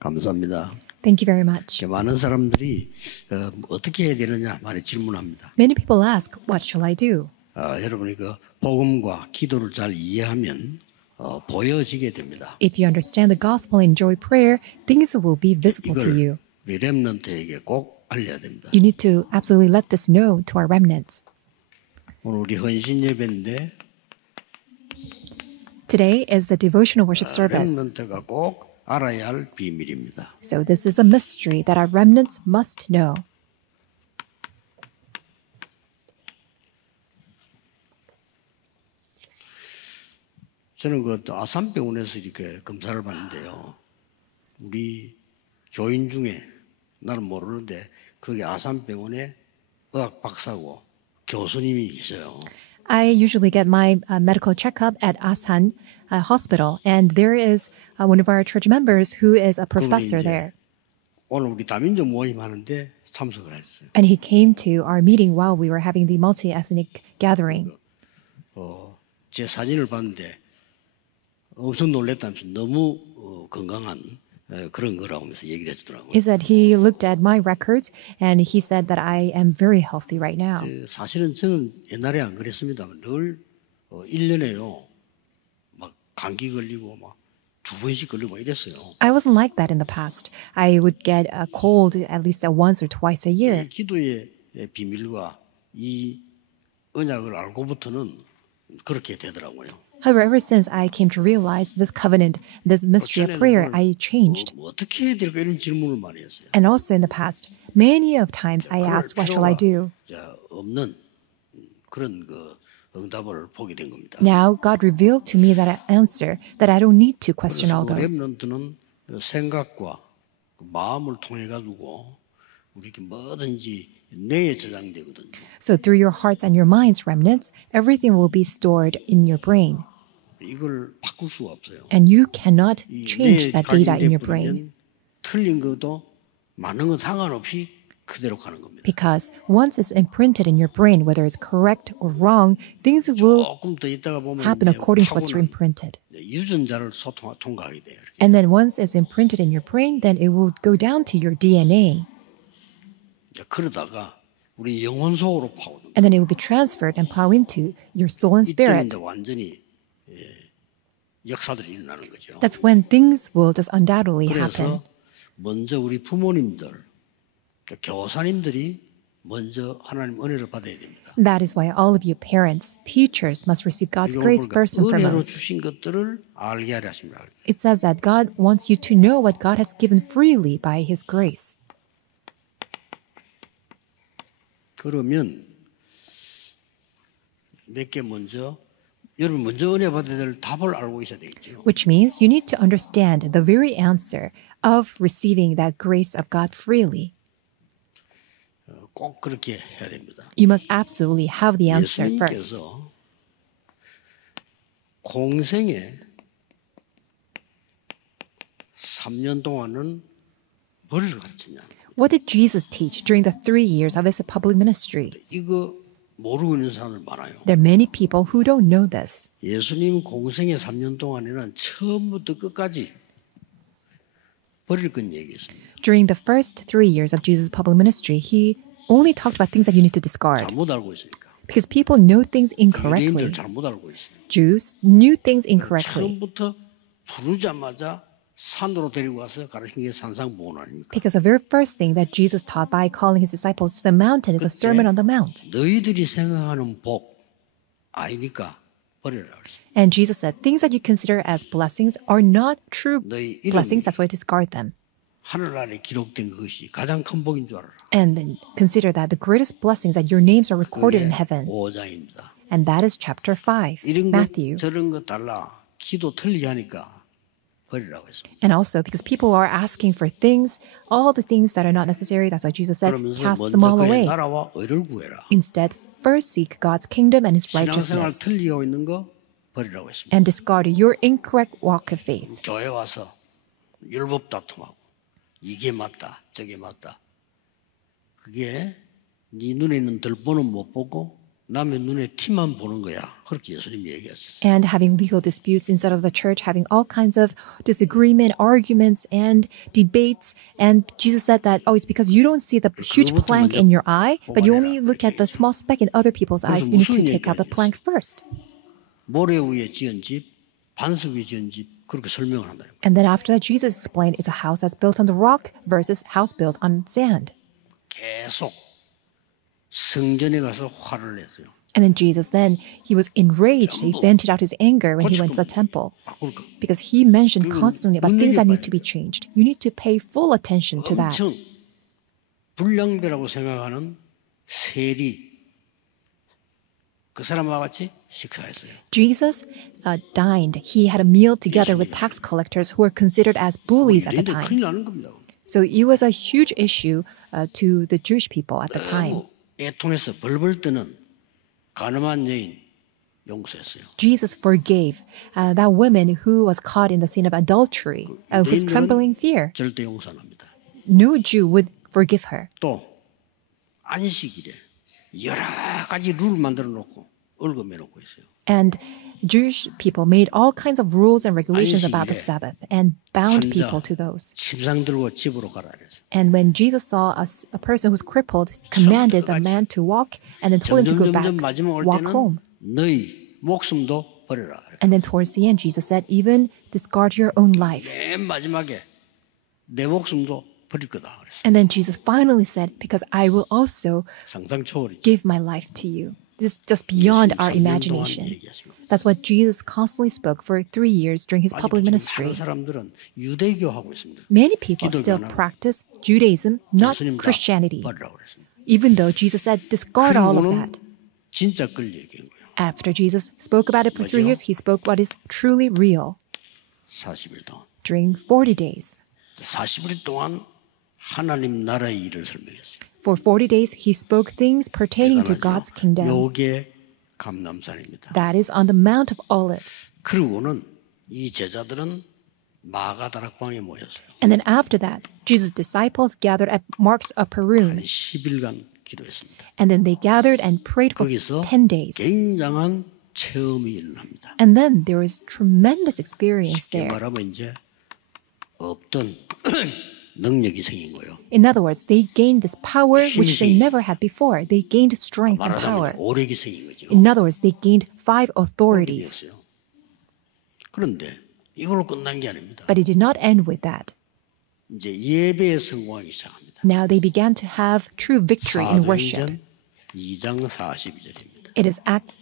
감사합니다. Thank you very much. 많은 사람들이 어떻게 해야 되느냐 많이 질문합니다. Many people ask, what shall I do? 여러분이 그 복음과 기도를 잘 이해하면 보여지게 됩니다. If you understand the gospel and enjoy prayer, things will be visible to you. 우리 렘넌트에게 꼭 알려야 됩니다. You need to absolutely let this know to our remnants. 오늘 우리 헌신 예배인데 Today is the devotional worship service. 렘넌트가 꼭 알아야 할 비밀입니다. So this is a mystery that our remnants must know. 저는 그 아산병원에서 이렇게 검사를 받는데요. 우리 교인 중에 나는 모르는데 그게 아산병원에 의학 박사고 교수님이 있어요. I usually get my medical checkup at Asan Hospital, and there is one of our church members who is a professor there. 오늘 우리 다민족 모임 하는데 참석을 했어요. And he came to our meeting while we were having the multi-ethnic gathering. 제 사진을 봤는데 엄청 놀랬다면서 너무 건강한 그런 거라고 하면서 얘기를 해주더라고요. Is that he looked at my records and he said that I am very healthy right now. 사실은 저는 옛날에 안 그랬습니다만 늘 1년에요. 막 감기 걸리고 막 2번씩 걸리고 이랬어요. I wasn't like that in the past. I would get a cold at least once or twice a year. 기도의 비밀과 이 언약을 알고부터는 그렇게 되더라고요. However, ever since I came to realize this covenant, this mystery of prayer, I changed. 어떻게 해야 될까 이런 질문을 많이 했어요. And also in the past, many of times I asked, what shall I do? 없는 그런 그 응답을 보게 된 겁니다. Now God revealed to me that answer that I don't need to question all those. 렘넌트는 생각과 마음을 통해 가지고 우리 뭐든지 뇌에 저장되거든요. So through your hearts and your minds, remnants, everything will be stored in your brain. 이걸 바꿀 수가 없어요. And you cannot change that data in your brain. 틀린 것도 많은 건 상관없이 그대로 가는 겁니다. Because once it's imprinted in your brain, whether it's correct or wrong, things will 조금 더 있다가 보면 happen according to what's imprinted. 유전자를 통과하게 돼요. 이렇게. And then once it's imprinted in your brain, then it will go down to your DNA. 그러다가 우리 영혼 속으로 파고듭니다. And then it will be transferred and plow into your soul and 이때는 spirit. 이제 완전히 역사들이 일어나는 거죠. That's when things will just undoubtedly happen. 그래서 먼저 우리 부모님들, 교사님들이 먼저 하나님 은혜를 받아야 됩니다. That is why all of you parents, teachers must receive God's grace first and 은혜로 foremost. 주신 것들을 알게 하려 하십니다. It says that God wants you to know what God has given freely by His grace. 그러면 몇 개 먼저 여러분 먼저 은혜 받아야 될 답을 알고 있어야 되겠죠. Which means you need to understand the very answer of receiving that grace of God freely. 꼭 그렇게 해야 됩니다. You must absolutely have the answer first. 예수님께서 공생에 3년 동안은 뭘 가르치냐? What did Jesus teach during the 3 years of His public ministry? 이거 모르고 있는 사람들 많아요. There are many people who don't know this. 예수님 공생의 3년 동안에는 처음부터 끝까지 버릴 건 얘기했습니다. During the first 3 years of Jesus' public ministry, He only talked about things that you need to discard. 잘못 알고 있으니까. Because people know things incorrectly. 유대인들 잘못 알고 있어요. Jews knew things incorrectly. 처음부터 부르자마자 산으로 데리고 와서 가르친 게 산상보훈 아닙니까? Because the very first thing that Jesus taught by calling His disciples to the mountain is a Sermon on the Mount. 너희들이 생각하는 복 아니니까 버려라 그랬어요. And Jesus said, things that you consider as blessings are not true 너희 이름이 blessings. That's why discard them. 하늘나라에 기록된 것이 가장 큰 복인 줄 알아라. And then consider that the greatest blessings that your names are recorded in heaven. 5장입니다. And that is chapter 5, 이런 것 Matthew. 저런 것 달라 기도 틀리게 하니까 버리라고 했습니다. And also because people are asking for things, all the things that are not necessary, that's why Jesus said, 그러면서 cast 먼저 them all 그의 away. 나라와 의를 구해라. Instead, first seek God's kingdom and His 신앙생활 righteousness. 틀리게 하고 있는 거 버리라고 했습니다. And discard your incorrect walk of faith. 교회 와서 율법 다툼하고 이게 맞다 저게 맞다 그게 네 눈에 있는 들보는 못 보고 남의 눈에 티만 보는 거야. 그렇게 예수님이 얘기했어요. And having legal disputes inside of the church, having all kinds of disagreement, arguments, and debates. And Jesus said that, oh, it's because you don't see the huge 그거부터 plank 먼저 in your eye, but you only 뽑아내라. look at the small speck in other people's eyes. 그래서 You need to 무슨 take out the 얘기하지? plank first. 모래 위에 지은 집, 반석 위에 지은 집 그렇게 설명을 한다는 거예요. And then after that, Jesus explained it's a house that's built on the rock versus house built on sand. 계속 성전에 가서 화를 냈어요. And then Jesus, he was enraged. He 전부 vented out his anger when he went to the temple 바꿀 거. because he mentioned constantly about things that need 눈여겨봐야 to be changed. You need to pay full attention to that. 엄청 불량배라고 생각하는 세리 그 사람과 같이 식사했어요. Jesus dined. He had a meal together with tax collectors who were considered as bullies at the 이래도 time. 큰일 나는 겁니다. So it was a huge issue to the Jewish people at the time. 애통해서 벌벌 뜨는 가늠한 여인 용서했어요. Jesus forgave that woman who was caught in the sin of adultery with trembling fear. 절대 용서 안 합니다. No Jew would forgive her. 또 안식일에 여러 가지 룰을 만들어 놓고 얽어매 놓고 있어요. And Jewish people made all kinds of rules and regulations about the 안식일에 Sabbath and bound 환자, people to those. 침상 들고 집으로 가라 그랬어요. And when Jesus saw a person who's crippled, commanded the man to walk and then told him to go back, 점점 마지막 올 walk 때는 home. 너희 목숨도 버려라. 그랬어요. And then towards the end, Jesus said, even discard your own life. 맨 마지막에 내 목숨도 버릴 거다 그랬어요. And then Jesus finally said, because I will also 상상 초월이죠. give my life to you. This is just beyond our 3년 동안 imagination. 얘기하신 겁니다. That's what Jesus constantly spoke for 3 years during his public 지금 ministry. 많은 사람들은 유대교 하고 있습니다. Many people 기독교 still 안 하고 practice Judaism, not 예수님 다 Christianity, 버리라고 그랬습니다. even though Jesus said, discard all of 그리고는 that. 진짜 끌 얘기인 거예요. After Jesus spoke about it for 3 뭐죠? years, he spoke what is truly real 40일 동안. during 40 days. 40일 동안 하나님 나라의 일을 설명했어요. For 40 days, he spoke things pertaining to 대단하죠? God's kingdom. 요게 감람산입니다. That is on the Mount of Olives. 그리고는 이 제자들은 마가다락방에 모였어요. And then after that, Jesus' disciples gathered at Mark's upper room. 10일간 기도했습니다. And then they gathered and prayed for 거기서 10 days. 굉장한 체험이 일어납니다. And then there was tremendous experience 쉽게 there. 말하면 이제 없던 능력이 생긴 거예요. In other words, they gained this power which they 힘이 never had before. They gained strength and power. 말하자면 오력이 생긴 거죠. In other words, they gained 5 authorities. 였어요. 그런데 이걸로 끝난 게 아닙니다. But it did not end with that. 이제 예배에 성공하기 시작합니다. Now they began to have true victory in worship. 사도행전 2장 42절입니다. It is Acts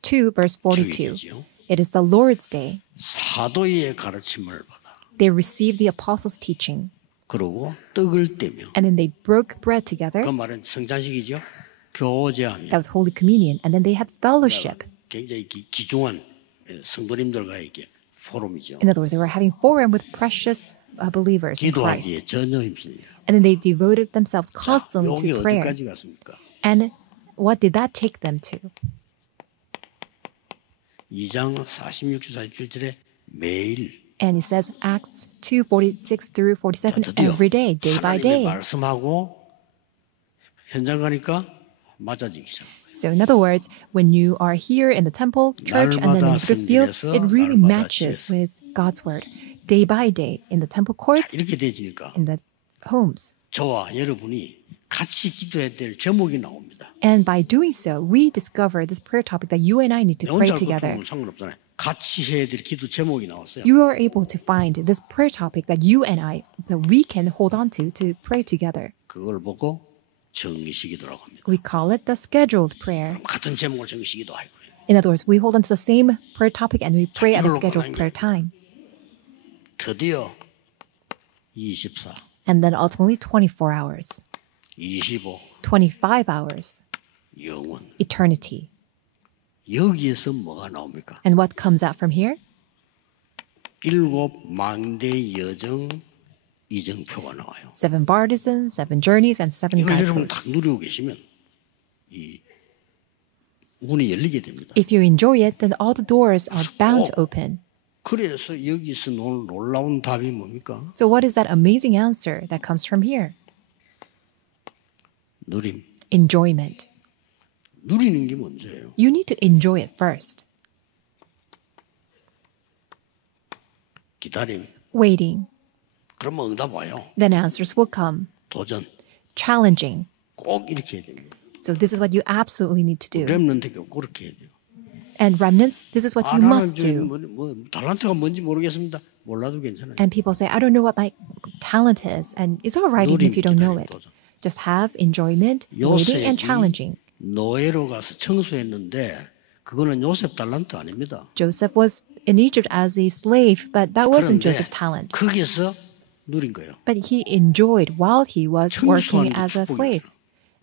2 verse 42. 주일이죠. It is the Lord's day. 사도의 가르침을 받아. They received the apostles' teaching. 그러고 떡을 떼며 And then they broke bread together. 그 말은 성찬식이죠. 교제하며 That was Holy Communion. And then they had fellowship. 굉장히 귀중한 성도님들과 이게 포럼이죠. In other words, they were having forum with precious believers in Christ. 기도하기에 전혀 힘씁니다. And then they devoted themselves constantly 여기 to prayer. 어디까지 갔습니까? And what did that take them to? 2장 46절 47절에 매일 And it says Acts 2:46 through 47 드디어 every day, day by 하나님의 day. 말씀하고 현장 가니까 맞아지기 시작. So in other words, when you are here in the temple, church, and then in the field, it really matches with God's word. Day by day, in the temple courts, 이렇게 되지니까 in the homes. 저와 여러분이 같이 기도해야 될 제목이 나옵니다. And by doing so, we discover this prayer topic that you and I need to pray 혼자 together. 그러면 상관없잖아요. 같이 해야 될 기도 제목이 나왔어요. You are able to find this prayer topic that you and I, that we can hold on to pray together. 그걸 보고 정기시기도라고 합니다. We call it the scheduled prayer. 같은 제목을 정기시기도 하고. In other words, we hold on to the same prayer topic and we pray at a 이걸로 scheduled 끝나는 prayer time. 드디어 24, And then ultimately 24 hours, 25, 25 hours, 영원. eternity. 여기에서 뭐가 나옵니까? And what comes out from here? 7 망대 여정 이정표가 나와요. 7 bartisans, 7 journeys, and 7 이걸 여러분 딱 guideposts. 누리고 계시면 이 문이 열리게 됩니다. If you enjoy it, then all the doors are bound to open. 그래서 여기서 놀라운 답이 뭡니까? So what is that amazing answer that comes from here? 누림. Enjoyment. 누리는 게 먼저예요. You need to enjoy it first. 기다림. Waiting. 그러면 응답 와요. Then answers will come. 도전. Challenging. 꼭 이렇게 해야 됩니다. So this is what you absolutely need to do. 렘넌트가 그렇게 해야 돼요. And remnants, this is what you 나는 must do. 달란트가 뭔지 모르겠습니다. 몰라도 괜찮아요. And people say, I don't know what my talent is. And it's all right even if you don't know it. Just have enjoyment, waiting, and challenging. 노예로 가서 청소했는데 그거는 요셉 달란트 아닙니다. Joseph was in Egypt as a slave, but that wasn't 그런데 Joseph's talent. 거기서 누린 거예요. But he enjoyed while he was working as a slave.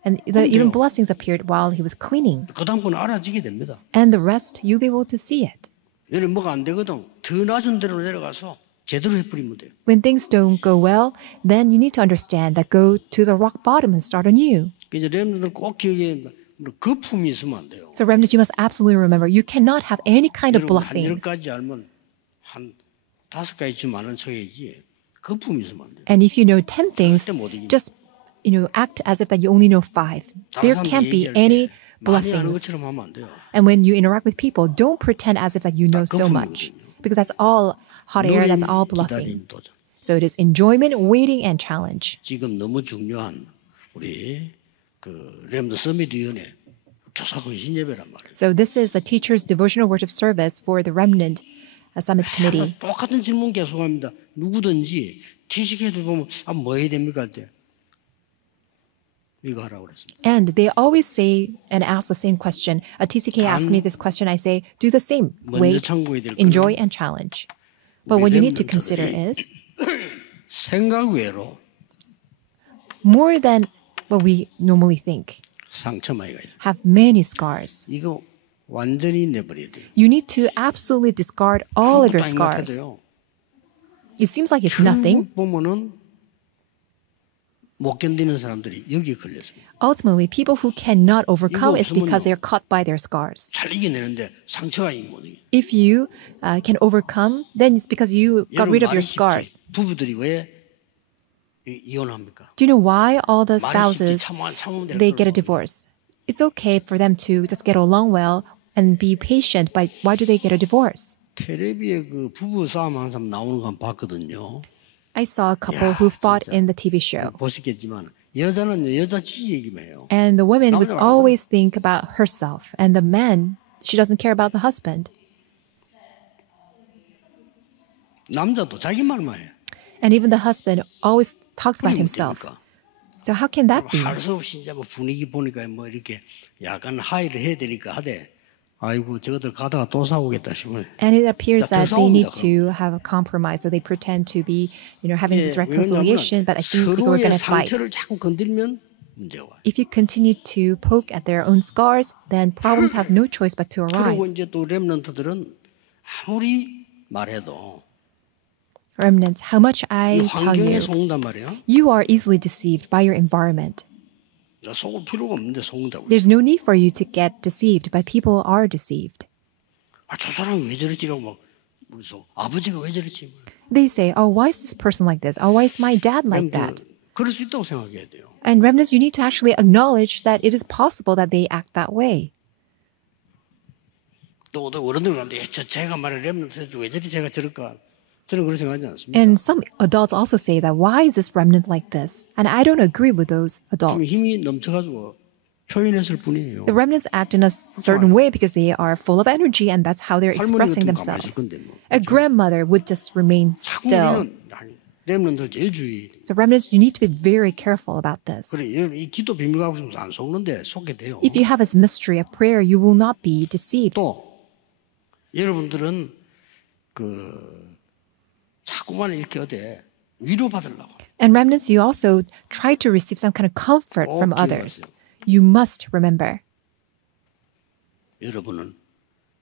And even blessings appeared while he was cleaning. 그 다음부터는 알아지게 됩니다. And the rest, you'll be able to see it. 얘는 뭐가 안 되거든. 더 낮은 데로 내려가서 제대로 해버리면 돼요. When things don't go well, then you need to understand that go to the rock bottom and start anew. 이제 렘들은 꼭 기억에 거품이 있으면 안 돼요. So remnants, you must absolutely remember, you cannot have any kind of 여러분 한 bluffings. 10가지 알면 한 5가지쯤 아는 척해야지 거품이 있으면 안 돼요. And if you know 10 things, 절대 못 이깁니다. just act as if that you only know 5. There 다른 사람 can't be 얘기할 any 때 많이 아는 bluffings. 것처럼 하면 안 돼요. And when you interact with people, don't pretend as if that you know so 거품이거든요. much. Because that's all hot air, that's all bluffing. 기다림, 도전. So it is enjoyment, waiting, and challenge. 지금 너무 중요한 우리 그 렘드 서밋 위원회 조사 근신 예배란 말이에요. So this is the teacher's devotional worship service for the remnant summit committee. 똑같은 질문 계속합니다. 누구든지 지식애들 보면 뭐 해야 됩니까 할 때 이거 하라고 그랬습니다. And they always say and ask the same question. A TCK asked me this question. I say, do the same. 먼저 Wait, 참고해야 될 enjoy, 거는 and challenge. But what you need to consider is 생각 외로 more than what we normally think. 상처 많이 가요. Have many scars. 이거 완전히 내버려야 돼요. You need to absolutely discard all of your 아무것도 안 scars. 같아도요. It seems like it's nothing. 결국 보면은 못 견디는 사람들이 여기에 걸렸습니다. Ultimately, people who cannot overcome 이거 is because 없으면요. they're caught by their scars. 잘 이겨내는데 상처가 있는 거지. If you can overcome, then it's because you got rid of your 말이 scars. 쉽지. 부부들이 왜 이혼합니까? Do you know why all the 말이 쉽지. spouses 참으면 될 they get a 걸. divorce? It's okay for them to just get along well and be patient, but why do they get a divorce? 텔레비에 그 부부 싸움 하는 사람 나오는 거 봤거든요. I saw a couple 야, who fought 진짜. in the TV show. 보시겠지만 여자는 여자 지 얘기만 해요. And the woman would 남자가 always think about herself. And the man, she doesn't care about the husband. 남자도 자기 말만 해. And even the husband always talks about 그게 himself. 뭡니까? So how can that be? 할 수 없이 이제 뭐 분위기 보니까 뭐 이렇게 약간 하이를 해야 되니까 하되 아이고 저것들 가다가 또 싸우겠다 싶어요. And it appears 더 that they need 싸웁니다, to have a compromise. So they pretend to be, having this 예, reconciliation, but I think people are 서로의 going to fight. 상처를 자꾸 건드리면 문제가 와요. If you continue to poke at their own scars, then problems have no choice but to 그리고 arise. 이제 또 렘넌트들은 아무리 말해도 Remnants, how much I 이 tell 환경에 you, 속는단 말이에요. you are easily deceived by your environment. 속을 필요가 없는데 속는다고. There's no need for you to get deceived, but people are deceived. 저 사람 왜 저러지라고 막 그래서 아버지가 왜 저러지? They say, oh, why is this person like this? Oh, why is my dad like that? 그럴 수 있다고 생각해야 돼요. And remnants, you need to actually acknowledge that it is possible that they act that way. 또 어른들 가는데 제가 말해 렘넌트 왜 저리 제가 저럴까? 저는 그렇게 생각하지 않습니다. And some adults also say that, why is this remnant like this? And I don't agree with those 좀 adults. 힘이 넘쳐가지고 표현했을 뿐이에요. The remnants act in a certain way because they are full of energy and that's how they're expressing 할머니 같으면 가만히 있을 themselves. 건데 뭐. A grandmother would just remain still. 렘넌트 제일 주의. So remnants, you need to be very careful about this. 그래 여러분 이 기도 비밀 가고 있으면 안 속는데 속게 돼요. If you have this mystery of prayer, you will not be deceived. 또 여러분들은 그 자꾸만 이렇게 어디 위로 받으려고. And remnants, you also try to receive some kind of comfort from others. You must remember. 여러분은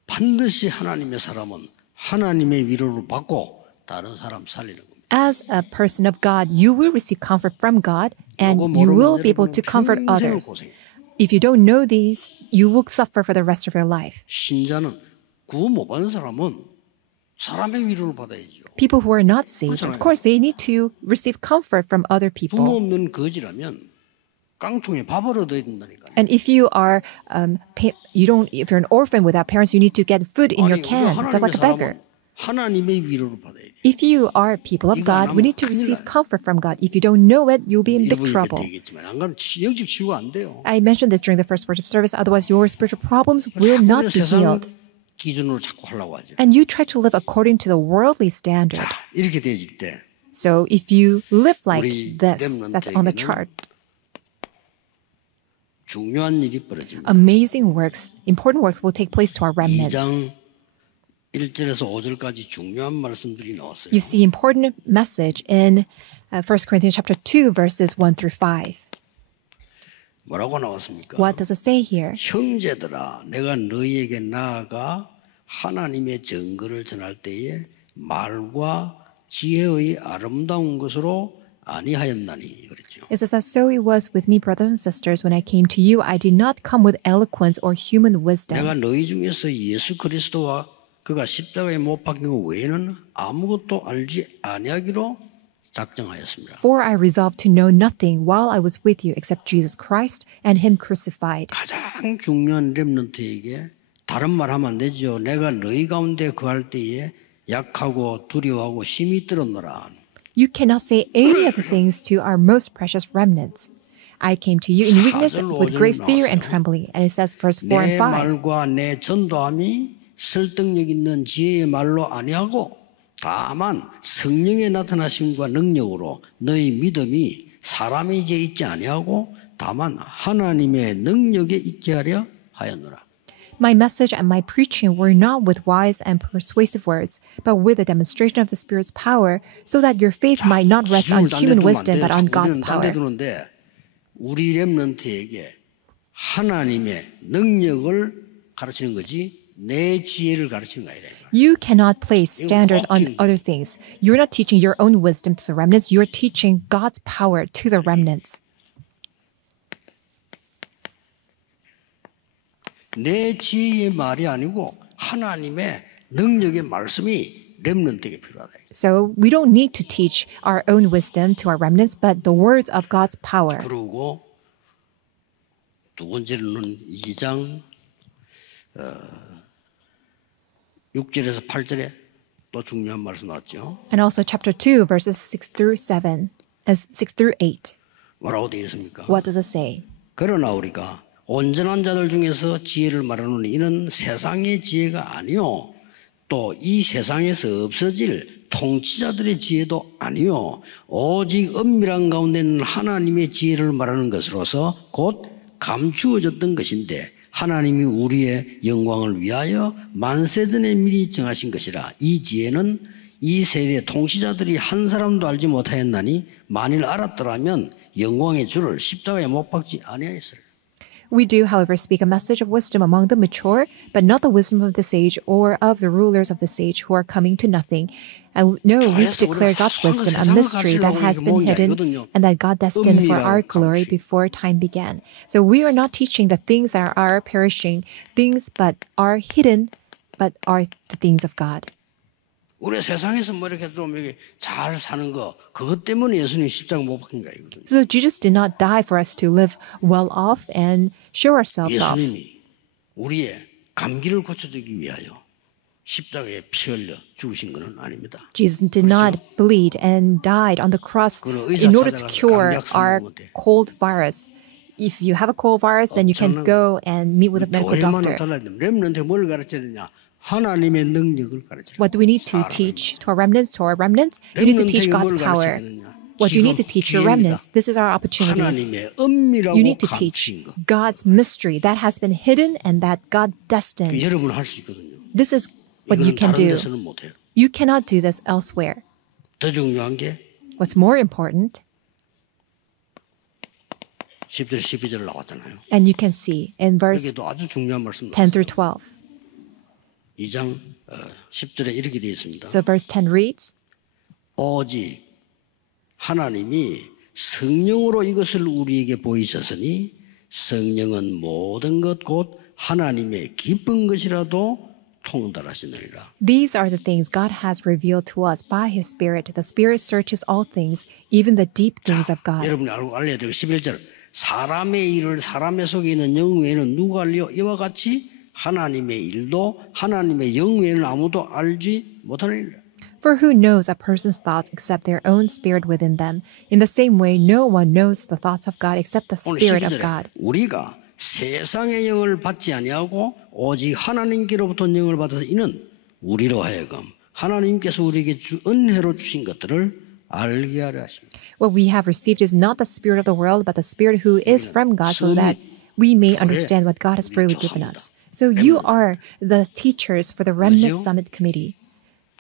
반드시 하나님의 사람은 하나님의 위로를 받고 다른 사람 살리는 겁니다. As a person of God, you will receive comfort from God and 요거 you will 모르면 be able to 여러분은 comfort 평생을 others. 고생해요. If you don't know these, you will suffer for the rest of your life. 신자는 구원 못 받은 사람은 사람의 위로를 받아야죠. People who are not saved, 그렇잖아요. of course, they need to receive comfort from other 부모 people. 없는 거지라면 깡통에 밥을 얻어야 된다니까. And if you are, if you're an orphan without parents, you need to get food in your 우리가 can, just like a beggar. 하나님의 위로를 받아야 돼. If you are people of God, we need to receive comfort from God. If you don't know it, you'll be in big 일부 trouble. 되겠지만 안 그러면 영적 치유가 안 돼요. I mentioned this during the first word of service. Otherwise, your spiritual problems will not be 세상 healed. 기준으로 자꾸 하려고 하죠. And you try to live according to the worldly standard. 이렇게 되질 때 So if you live like 우리 this, that's on the 렘넌트에게는 chart. 중요한 일이 벌어집니다. Amazing works, important works will take place to our remnants. 2장 1절에서 5절까지 중요한 말씀들이 나왔어요. You see important message in 1 Corinthians chapter 2, verses 1 through 5. 뭐라고 나왔습니까? What does it say here? 형제들아, 내가 너희에게 나아가 하나님의 증거를 전할 때에 말과 지혜의 아름다운 것으로 아니하였나니 그랬죠. It says that so it was with me, brothers and sisters, when I came to you. I did not come with eloquence or human wisdom. 내가 너희 중에서 예수 그리스도와 그가 십자가에 못 박힌 것 외에는 아무것도 알지 아니하기로 작정하였습니다. For I resolved to know nothing while I was with you except Jesus Christ and Him crucified. 가장 중요한 렘넌트에게 다른 말 하면 안 되죠. 내가 너희 가운데 거할 때에 약하고 두려워하고 심히 떨었노라. You cannot say any other things to our most precious remnants. I came to you in weakness with great fear and trembling. And it says verse 4 and 내 5. 말과 내 전도함이 설득력 있는 지혜의 말로 아니하고 다만 성령의 나타나심과 능력으로 너희 믿음이 사람에 이제 있지 아니하고 다만 하나님의 능력에 있게 하려 하였노라. My message and my preaching were not with wise and persuasive words, but with a demonstration of the Spirit's power, so that your faith might not rest on human wisdom, but on God's power. 두는데 우리 렘넌트에게 하나님의 능력을 가르치는 거지 내 지혜를 가르치는 거 아니라. You cannot place standards on other things. You're not teaching your own wisdom to the remnants. You're teaching God's power to the remnants. 내 지혜의 말이 아니고 하나님의 능력의 말씀이 렘넌트에게 필요하다. So we don't need to teach our own wisdom to our remnants, but the words of God's power. 그리고 두 번째로는 2장 6절에서 8절에 또 중요한 말씀 나왔죠. And also chapter 2, verses 6 through 7, 6 through 8. 뭐라고 되어 있습니까? What does it say? 그러나 우리가 온전한 자들 중에서 지혜를 말하노니 이는 세상의 지혜가 아니요 또 이 세상에서 없어질 통치자들의 지혜도 아니요 오직 은밀한 가운데 있는 하나님의 지혜를 말하는 것으로서 곧 감추어졌던 것인데 하나님이 우리의 영광을 위하여 만세전에 미리 정하신 것이라. 이 지혜는 이 세대 통치자들이 한 사람도 알지 못하였나니 만일 알았더라면 영광의 주를 십자가에 못 박지 아니하였으리라. We do, however, speak a message of wisdom among the mature, but not the wisdom of this age or of the rulers of this age who are coming to nothing. And no, we declare God's wisdom, a mystery that has been hidden and that God destined for our glory before time began. So we are not teaching the things that are perishing, things but are hidden, but are the things of God. 우리 세상에서 뭐 이렇게 좀 이렇게 잘 사는 거 그것 때문에 예수님 십자가 못 박힌 거거든요. So Jesus did not die for us to live well off and show ourselves off. 예수님이 우리의 감기를 고쳐주기 위하여 십자가에 피 흘려 죽으신 것은 아닙니다. Jesus did not bleed and died on the cross in order to cure our cold virus. If you have a cold virus, then you can go and meet with a medical doctor. 렘넌트에 뭘 가르쳐야 되냐? 하나님의 능력을 가르쳐야. What do we need to teach to our remnants? You need to teach God's power. What do you need to teach your remnants? This is our opportunity. 하나님의 은밀하고 You need to teach 감추인 것. God's mystery that has been hidden and that God destined. 여러분 할 수 있거든요. This is what you 이거는 can 다른 do. 데서는 못해요. You cannot do this elsewhere. 더 중요한 게 What's more important, 10절 12절 나왔잖아요. and you can see in verse 여기도 아주 중요한 말씀 10 나왔어요. through 12. 2장 10절에 이렇게 되어 있습니다. So verse 10 reads, 오직 하나님이 성령으로 이것을 우리에게 보이셨으니 성령은 모든 것 곧 하나님의 기쁜 것이라도 통달하시느니라. These are the things God has revealed to us by His Spirit. The Spirit searches all things, even the deep things of God. 여러분이 알아야 될 11절 사람의 일을 사람의 속에 있는 영 외에는 누가 알리요? 이와 같이 하나님의 일도 하나님의 영 외에는 아무도 알지 못하느니라. For who knows a person's thoughts except their own spirit within them? In the same way, no one knows the thoughts of God except the 오늘 Spirit of 12절에 God. 우리가 세상의 영을 받지 아니하고 오직 하나님께로부터 영을 받아서 이는 우리로 하여금 하나님께서 우리에게 은혜로 주신 것들을 알게 하려 하십니다. What we have received is not the spirit of the world, but the Spirit who is from God, so that we may understand what God has freely given us. So you are the teachers for the Remnant Summit Committee.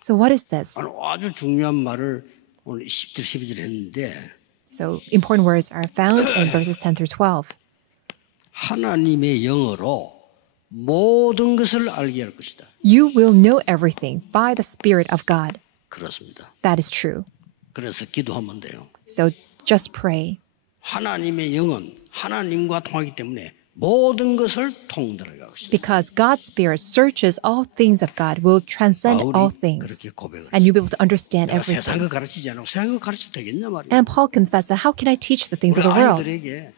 So what is this? 아주 중요한 말을 오늘 10절 12절 했는데 So important words are found in verses 10 through 12. 하나님의 영으로 모든 것을 알게 할 것이다. You will know everything by the Spirit of God. 그렇습니다. That is true. 그래서 기도하면 돼요. So just pray. 하나님의 영은 하나님과 통하기 때문에 모든 것을 통달하게 하고 있습니다. Because God's Spirit searches all things of God, will transcend all 바울이 things. 그렇게 고백을 And 했어요. you'll be able to understand 내가 세상 everything. 거 가르치지 않고 세상 거 가르쳐도 되겠냐 말이에요. And Paul confessed that how can I teach the things 우리 of the world? 아이들에게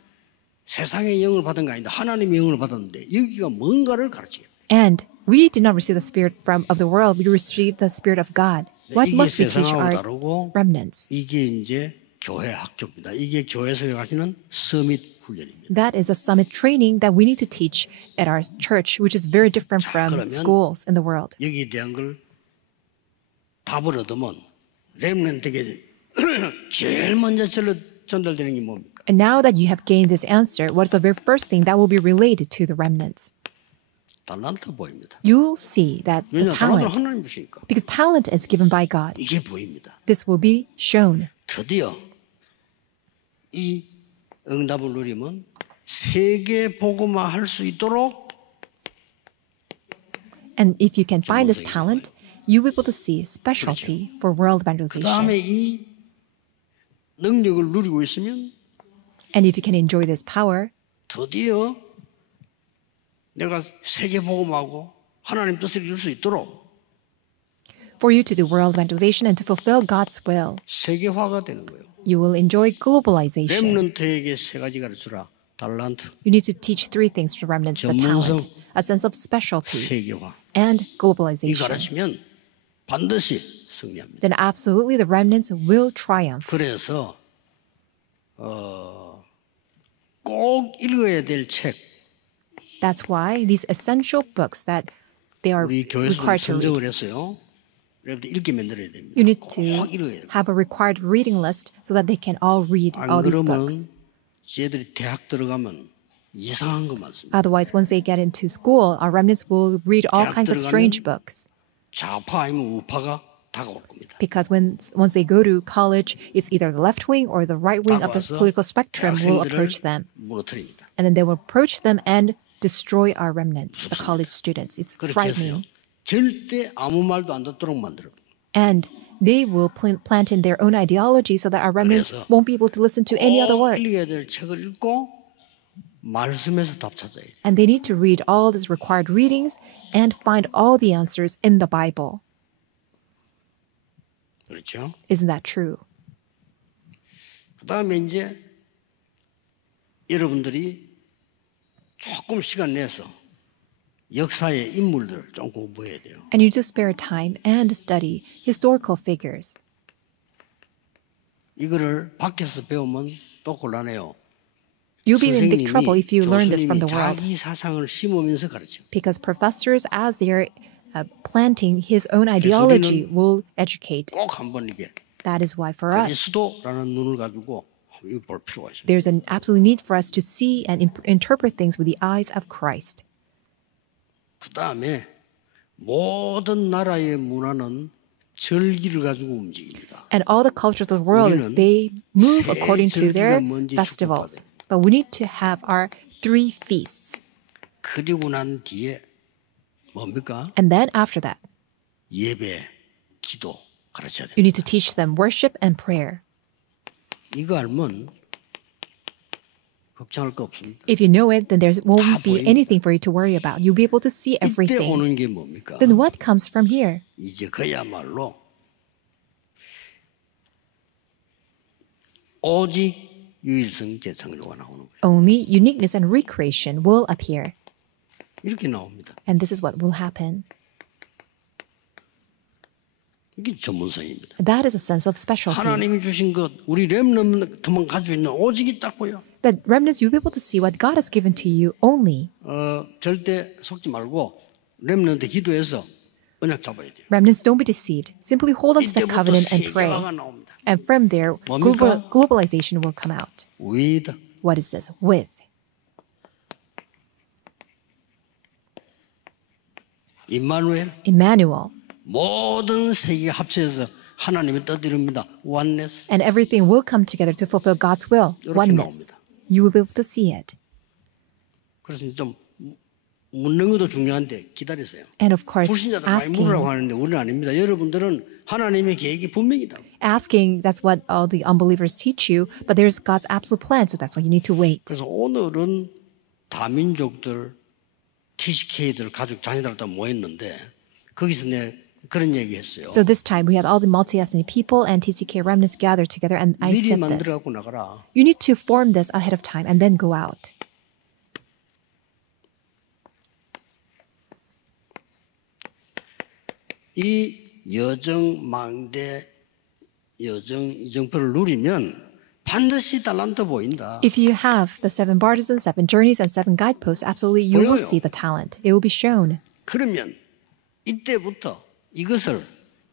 세상의 영을 받은 거 아닌데 하나님의 영을 받았는데 여기가 뭔가를 가르쳐요. And we did not receive the Spirit of the world, we received the Spirit of God. What 이게 must we teach 세상하고 our 다르고 remnants? 이게 이제 교회 학교입니다. 이게 교회에서 가시는 서밋 훈련입니다. That is a summit training that we need to teach at our church, which is very different from 그러면 schools in the world. 여기에 대한 걸 답을 얻으면 렘넌트에게 제일 먼저 전달되는 게 뭡니까? And now that you have gained this answer, what is the very first thing that will be related to the remnants? 달란트 보입니다. You'll see that the 왜냐? 달란트는 talent, 하나님 주시니까 because talent is given by God, 이게 보입니다. this will be shown. 드디어 이 응답을 누리면 세계 복음화 할 수 있도록 And if you can find this talent, you will be able to see specialty for world 그 다음에 evangelization. 이 능력을 누리고 있으면 And if you can enjoy this power, 드디어 내가 세계 복음하고 하나님 뜻을 이룰 수 있도록 for you to do world evangelization and to fulfill God's will, 세계화가 되는 거예요. you will enjoy globalization. 렘넌트에게 세 가지 가르쳐라. 달란트, You need to teach three things to remnants: the 전문성, talent, a sense of specialty, 세계화. and 이 globalization. 가르치면 반드시 승리합니다. Then absolutely the remnants will triumph. 그래서 꼭 읽어야 될 책, That's why these essential books that they are 우리 교회에서 required to read. 선정을 했어요. 여러분들 읽게 만들어야 됩니다. You need 꼭 to 읽어야 돼요. have a required reading list so that they can all read 안 all these books. 그러면 쟤들이 대학 들어가면 이상한 거 많습니다. Otherwise, once they get into school, our remnants will read all kinds of strange books. 좌파 아니면 우파가 다가올 겁니다. Because once they go to college, it's either the left wing or the right wing of the 다가와서 political spectrum will approach 대학생들을 them. 무너뜨립니다. And then they will approach them and destroy our remnants, the college students. It's 그렇게 해서요. frightening. 절대 아무 말도 안 듣도록 만들어. And they will plant in their own ideology so that our remnants 그래서 won't be able to listen to any other 꼭 words. 읽어야 될 책을 읽고 말씀에서 답 찾아야 돼요. And they need to read all these required readings and find all the answers in the Bible. 그렇죠? Isn't that true? 그다음에 이제 여러분들이 조금 시간 내서 역사의 인물들을 좀 공부해야 돼요. And you just spare time and study historical figures. 이거를 밖에서 배우면 또 곤란해요. You'll be in big trouble if you learn this from 교수님이 the world. 자기 사상을 심으면서 가르쳐. Because professors, as they're planting his own ideology, will educate. 꼭 한번 이게 That is why for us, 그리스도라는 눈을 가지고 이거 볼 필요가 있습니다. there's an absolute need for us to see and interpret things with the eyes of Christ. 그 다음에 모든 나라의 문화는 절기를 가지고 움직입니다. And all the cultures of the world, 우리는 they move 세 according to their 절기가 뭔지 festivals. But we need to have our 3 feasts. 그리고 난 뒤에 뭡니까? And then after that, 예배, 기도 가르쳐야 you 돼요. need to teach them worship and prayer. 이거 알면 걱정할 거 없습니다. If you know it, then there won't be 보입니다. anything for you to worry about. You'll be able to see 이때 everything. 오는 게 뭡니까? Then what comes from here? 이제 그야말로 오직 유일성 재창조가 나오는 거예요. Only uniqueness and recreation will appear. 이렇게 나옵니다. And this is what will happen. 이게 전문성입니다. That is a sense of specialty. 하나님이 주신 것, 우리 렘넌트만 가지고 있는 오직 있다고요. That remnants, you'll be able to see what God has given to you only. 절대 속지 말고 렘넌트 기도해서 언약 잡아야 돼요. Remnants, don't be deceived. Simply hold on to the 이때부터 covenant and pray. 세계화가 나옵니다. And from there, 뭡니까? globalization will come out. with What is this? With. 임마누엘 Emmanuel. 모든 세계가 합쳐서 하나님의 뜻 이룹니다. oneness. And everything will come together to fulfill God's will. 이렇게 Oneness. 나옵니다. You will be able to see it. 그래서 좀 묻는 것도 중요한데 기다리세요. And of course, 불신자들 많이 물으라고 하는데 우리는 아닙니다. 여러분들은 하나님의 계획이 분명이다. asking, that's what all the unbelievers teach you, but there's God's absolute plan, so that's why you need to wait. 그래서 오늘은 다민족들, TCK들 가족 자녀들 다 모였는데 거기서 내 그런 얘기했어요. So this time we had all the multi-ethnic people and TCK remnants gathered together, and I 미리 said this. 만들어 갖고 나가라. You need to form this ahead of time and then go out. 이 여정망대 여정 이정표를 누리면 반드시 달란트 보인다. If you have the 7 bartisans, 7 journeys, and 7 guideposts, absolutely you will 보여요. see the talent. It will be shown. 그러면 이때부터 이것을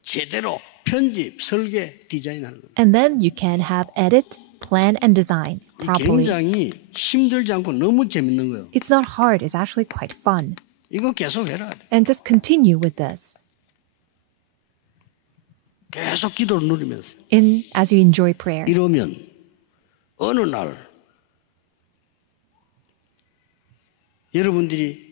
제대로 편집, 설계, 디자인하는 거예요. And then you can have edit, plan, and design 이 properly. 굉장히 힘들지 않고 너무 재밌는 거예요. It's not hard. It's actually quite fun. 이거 계속 해라. And just continue with this 계속 기도를 누리면서 as you enjoy prayer. 이러면 어느 날 여러분들이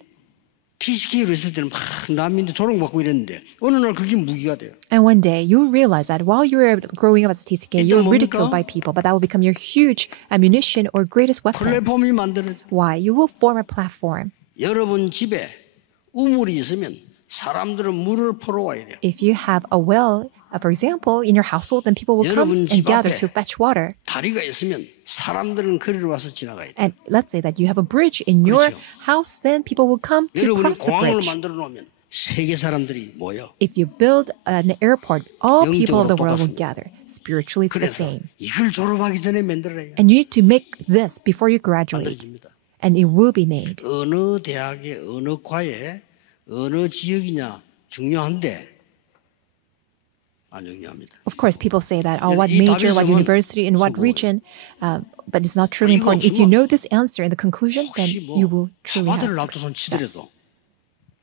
TCK로 있을 때는 막 난민들 조롱받고 이랬는데 어느 날 그게 무기가 돼요. And one day you'll realize that while you were growing up as a TCK, you were 이때 ridiculed 뭡니까? by people, but that will become your huge ammunition or greatest weapon. 플랫폼이 만들어져. Why? You will form a platform. 여러분 집에 우물이 있으면 사람들은 물을 퍼러와야 돼요. If you have a well, for example, in your household, then people will come 여러분 and 집 gather 앞에 to fetch water. 다리가 있으면 사람들은 거리를 와서 지나가야 돼요. And let's say that you have a bridge in your 그렇죠. house, then people will come to 여러분이 cross the 공항을 bridge. 만들어 놓으면 세계 사람들이 모여. If you build an airport, all people of the 영적으로 world will 똑같습니다. gather. Spiritually, it's the 그래서 same. 이걸 졸업하기 전에 만들어야 And you need to make this before you graduate. 만들어집니다. And it will be made. 어느 대학의 어느 과에 어느 지역이냐 중요한데 안 중요합니다. Of course, people say that, oh, what 이 major, what 답에서만 university, in what 성공해요. region, but it's not truly 이거 important. If you 없으면 know this answer in the conclusion, then 혹시 you 뭐 will truly have 하버드를 놔두선 success. 치더라도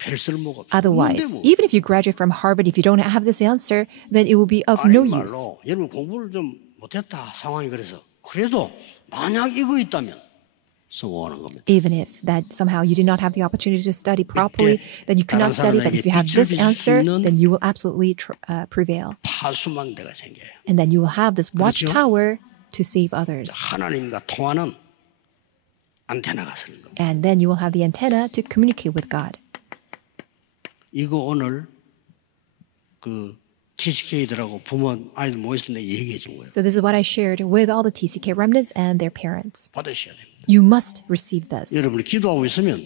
별 쓸모가 없어요. Otherwise, 근데 뭐 even if you graduate from Harvard, if you don't have this answer, then it will be of no 아닌 use. 말로 여러분 공부를 좀 못했다 상황이 그래서 그래도 만약 이거 있다면 성공하는 겁니다. Even if that somehow you did not have the opportunity to study properly, then you could not study. But if you have this answer, then you will absolutely prevail. 파수망대가 생겨요. And then you will have this 그렇죠? watchtower to save others. 하나님과 통하는 안테나가 서는 겁니다. And then you will have the antenna to communicate with God. 이거 오늘 그 TCK들하고 부모 아이들 모였을 때 얘기해 준 거예요. So this is what I shared with all the TCK remnants and their parents. 받으셔야 됩니다. You must receive this. 여러분이 기도하고 있으면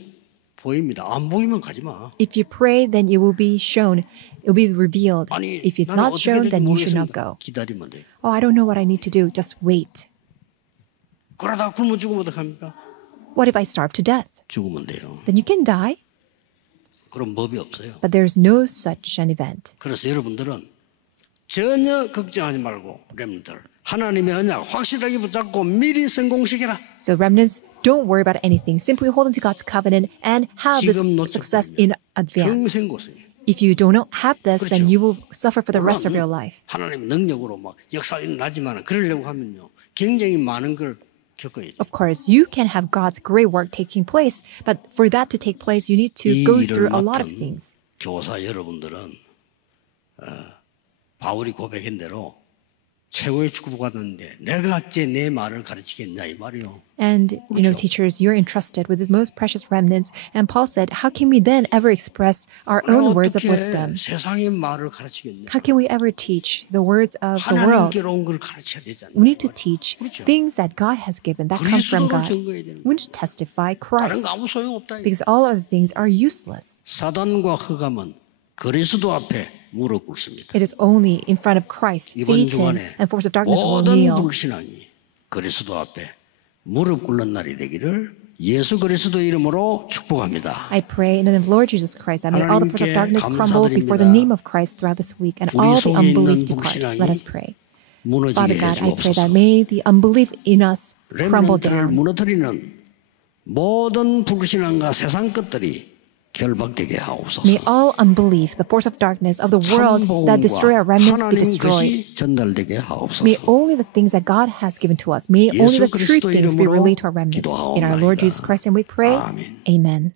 보입니다. 안 보이면 가지 마. If you pray, then it will be shown. It will be revealed. 아니 If it's 나는 not 어떻게 shown, 될지 then you should not 모르겠습니다. go. 기다리면 돼요. Oh, I don't know what I need to do. Just wait. 그러다 굶어 죽으면 어떡합니까? What if I starve to death? 죽으면 돼요. Then you can die, 그런 법이 없어요. but there's no such an event. 그래서 여러분들은 전혀 걱정하지 말고 렘들 하나님의 언약 확실하게 붙잡고 미리 성공시켜라. So remnants, don't worry about anything. Simply hold on to God's covenant and have this 지금 success in 놓쳤다면 advance. 평생 고생이에요. If you do not have this, then 그렇죠. you will suffer for the rest of your 물론 life. 하나님 능력으로 막 역사 일어나지만 그러려고 하면요 굉장히 많은 걸 겪어야 돼요. Of course, you can have God's great work taking place, but for that to take place, you need to 이 go 일을 through a lot of 맡은 things. 교사 여러분들은 바울이 고백한 대로 최고의 축복받았는데 내가 어째 내 말을 가르치겠냐 이 말이요. And, teachers, you're entrusted with the most precious remnants. And Paul said, how can we then ever express our own words of wisdom? 세상의 말을 가르치겠냐. How can we ever teach the words of the world? 하나님께로 온 걸 가르쳐야 되잖아요. We need to teach things that God has given, that come from God. We need to testify 다른 Christ, 거 아무 소용없다. because all other things are useless. 사단과 흑암은 그리스도 앞에 무릎 꿇습니다. It is only in front of Christ, 이번 Satan, 주간에 and force of darkness will 모든 kneel. 불신앙이 그리스도 앞에 무릎 꿇는 날이 되기를 예수 그리스도 이름으로 축복합니다. I pray in the name of Lord Jesus Christ that may all the force of darkness crumble before the name of Christ throughout this week and all the unbelief depart. Let us pray. Father 무너지게 God, I pray that 해주옵소서. may the unbelief in us crumble 렘넌트를 down. 무너뜨리는 모든 불신앙과 세상 것들이 결박되게 하옵소서. May all unbelief, the force of darkness of the world that destroy our remnants be 하나님 destroyed. 것이 전달되게 하옵소서. May only the things that God has given to us, may only 예수 the true 그리스도 things be 이름으로 relayed to our remnants. In our Lord Jesus Christ, and we pray, 아멘. Amen.